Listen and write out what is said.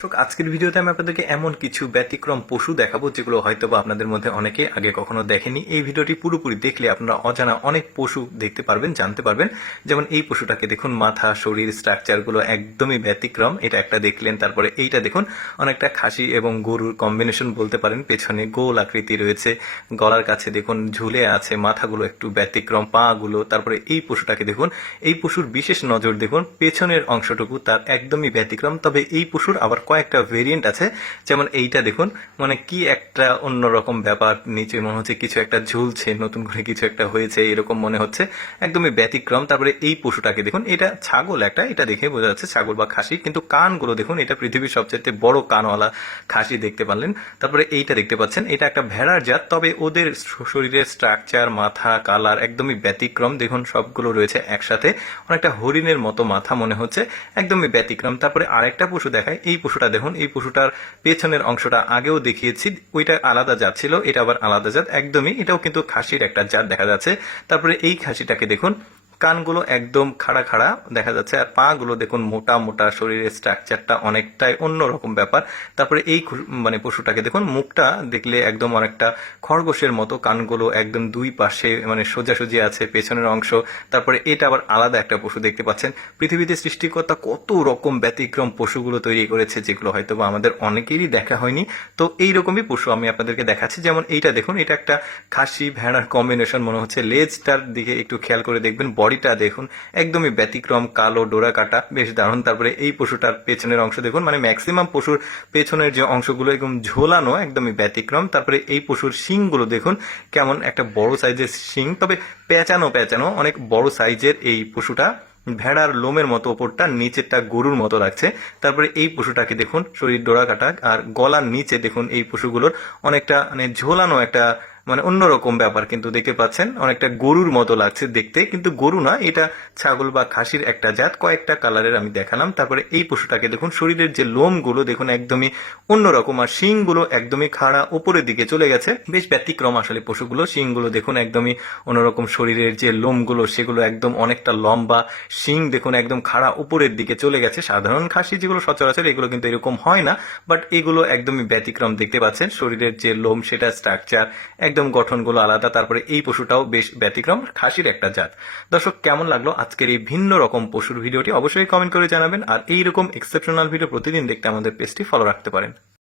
আজকের ভিডিওতে আমি আপনাদেরকে এমন কিছু ব্যতিক্রম পশু দেখাবো যেগুলো হয়তোবা আপনাদের মধ্যে অনেকে আগে কখনো দেখেনি। এই ভিডিওটি পুরোপুরি দেখলে আপনারা অজানা অনেক পশু দেখতে পারবেন, জানতে পারবেন। যেমন এই পশুটাকে দেখুন, মাথা, শরীর, স্ট্রাকচার গুলো একদমই ব্যতিক্রম। এটা একটা দেখলেন। তারপরে এইটা দেখুন, অনেকটা খাসি এবং গরুর কম্বিনেশন বলতে পারেন। পেছনে গোল আকৃতি রয়েছে, গলার কাছে দেখুন ঝুলে আছে, মাথাগুলো একটু ব্যতিক্রম, পা গুলো। তারপরে এই পশুটাকে দেখুন, এই পশুর বিশেষ নজর দেখুন, পেছনের অংশটুকু তার একদমই ব্যতিক্রম। তবে এই পশুর আবার কয়েকটা ভেরিয়েন্ট আছে। যেমন এইটা দেখুন, মানে কি একটা অন্যরকম ব্যাপার, নিচে মনে হচ্ছে কিছু একটা ঝুলছে, নতুন করে কিছু একটা হয়েছে এরকম মনে হচ্ছে, একদমই ব্যতিক্রম। তারপরে এই পশুটাকে দেখুন, এটা ছাগল একটা, এটা দেখে বোঝা যাচ্ছে ছাগল বা খাসি, কিন্তু কানগুলো দেখুন, এটা পৃথিবীর সবচেয়ে বড় কানওয়ালা খাসি দেখতে পারলেন। তারপরে এইটা দেখতে পাচ্ছেন, এটা একটা ভেড়ার জাত, তবে ওদের শরীরের স্ট্রাকচার, মাথা, কালার একদমই ব্যতিক্রম। দেখুন সবগুলো রয়েছে একসাথে, অনেকটা হরিণের মতো মাথা মনে হচ্ছে, একদমই ব্যতিক্রম। তারপরে আরেকটা পশু দেখায়, এই পশুটা দেখুন, এই পশুটার পেছনের অংশটা আগেও দেখিয়েছি, ওইটা আলাদা জাত ছিল, এটা আবার আলাদা জাত একদমই, এটাও কিন্তু খাসির একটা জাত দেখা যাচ্ছে। তারপরে এই খাসিটাকে দেখুন, কানগুলো একদম খাড়া খাড়া দেখা যাচ্ছে, আর পা গুলো দেখুন মোটা মোটা, শরীরের স্ট্রাকচারটা অনেকটাই অন্যরকম ব্যাপার। তারপরে এই মানে পশুটাকে দেখুন, মুখটা দেখলে একদম অনেকটা খরগোশের মতো, কানগুলো একদম দুই পাশে মানে সোজাসুজি আছে, পেছনের অংশ। তারপরে এটা আবার আলাদা একটা পশু দেখতে পাচ্ছেন। পৃথিবীতে সৃষ্টিকর্তা কত রকম ব্যতিক্রম পশুগুলো তৈরি করেছে, যেগুলো হয়তো বা আমাদের অনেকেরই দেখা হয়নি। তো এইরকমই পশু আমি আপনাদেরকে দেখাচ্ছি। যেমন এইটা দেখুন, এটা একটা খাসি ভেড়ার কম্বিনেশন মনে হচ্ছে। লেজটার দিকে একটু খেয়াল করে দেখবেন, বডিটা দেখুন একদমই ব্যতিক্রম, কালো ডোরা কাটা, বেশ দারুণ। তারপরে এই পশুটার পেছনের অংশ দেখুন, মানে ম্যাক্সিমাম পশুর পেছনের যে অংশগুলো একদম ঝোলানো, একদমই ব্যতিক্রম। তারপরে এই পশুর শিংগুলো দেখুন, কেমন একটা বড় সাইজের শিং, তবে পেঁচানো পেঁচানো, অনেক বড় সাইজের এই পশুটা। ভেড়ার লোমের মতো ওপরটা, নিচেরটা গরুর মতো লাগছে। তারপরে এই পশুটাকে দেখুন, শরীর ডোরা কাটা, আর গলার নিচে দেখুন এই পশুগুলোর অনেকটা মানে ঝোলানো একটা মানে অন্যরকম ব্যাপার, কিন্তু দেখতে পাচ্ছেন অনেকটা গরুর মতো লাগছে দেখতে, কিন্তু গরু না, এটা ছাগল বা খাসির একটা জাত। কয়েকটা কালারের আমি দেখালাম। তারপরে এই পশুটাকে দেখুন, শরীরের যে লোমগুলো দেখুন একদমই অন্যরকম, আর শিংগুলো একদমই খাড়া উপরের দিকে চলে গেছে, বেশ ব্যতিক্রম আসলে পশুগুলো। শিংগুলো দেখুন একদমই অন্যরকম, শরীরের যে লোমগুলো সেগুলো একদম অনেকটা লম্বা, শিং দেখুন একদম খাড়া উপরের দিকে চলে গেছে। সাধারণ খাসি যেগুলো সচরাচর, এগুলো কিন্তু এরকম হয় না, বাট এগুলো একদমই ব্যতিক্রম দেখতে পাচ্ছেন। শরীরের যে লোম, সেটা স্ট্রাকচার একদম, গঠনগুলো আলাদা। তারপরে এই পশুটাও বেশ ব্যতিক্রম, খাসির একটা জাত। দর্শক, কেমন লাগলো আজকের এই ভিন্ন রকম পশুর ভিডিওটি অবশ্যই কমেন্ট করে জানাবেন। আর এইরকম এক্সেপশনাল ভিডিও প্রতিদিন দেখতে আমাদের পেজটি ফলো রাখতে পারেন।